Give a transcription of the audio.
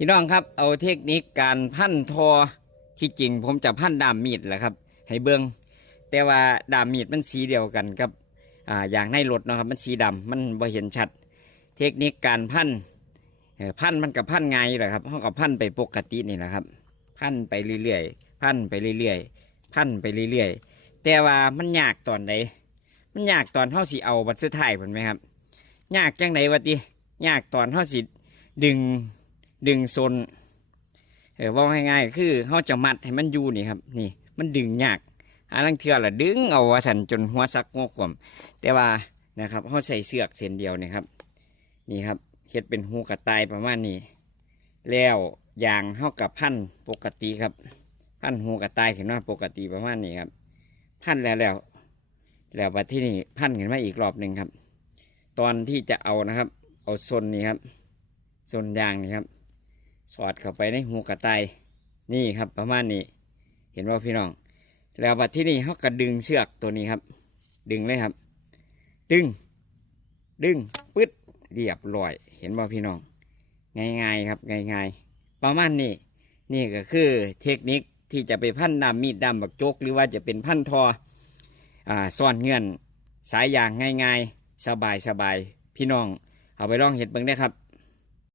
พี่น้องครับเอาเทคนิคการพันทอที่จริง ผมจะพันดามมีดแหละครับ ให้เบิงแต่ว่าดามมีดมันสีเดียวกันครับอ่าอย่างในรถนะครับมันสีดำมันบ่เห็นชัด เทคนิคการพันพันมันกับพันไงแหละครับห้องกับพันไปปกตินี่แหละครับ พันไปเรื่อยๆพันไปเรื่อยๆพันไปเรื่อยๆแต่ว่ามันยากตอนใดมันยากตอนเท่าสิเอาบัตรสุดท้ายผลไหมครับยากจังไหนวะติยากตอนเท่าสิดึง ดึงโซนเออว่าง่ายๆคือเขาจะมัดให้มันอยู่นี่ครับ นี่มันดึงยากอันลังเทือละดึงเอาสันจนหัวซักงอกขวมแต่ว่านะครับเขาใส่เสือกเส้นเดียวนี่ครับ นี่ครับเฮ็ดเป็นหูกระต่ายประมาณนี้ แล้วยางเข้ากับพันปกติครับ พันหูกระต่ายขึ้นมาปกติประมาณนี้ครับ พันแล้วแล้วแล้วบัดที่นี่พันขึ้นไหมอีกรอบหนึ่งครับ ตอนที่จะเอานะครับ เอาโซนนี้ครับส่วนยางนี่ครับ สอดเข้าไปในหูกระต่ายนี่ครับประมาณนี้ เห็นว่าพี่น้อง แล้วบัดที่นี่เขาก็ดึงเชือกตัวนี้ครับ ดึงเลยครับ ดึง ดึงปึ๊ดเรียบร้อย เห็นว่าพี่น้อง ง่ายๆครับง่ายๆ ประมาณนี้ นี่ก็คือเทคนิคที่จะไปพันดำมีดดำบักโจกหรือว่าจะเป็นพันทออ่าซ่อนเงื่อนสายยางง่าย ๆ สบายๆพี่น้อง เอาไปลองเห็ดเบิ่งได้ครับ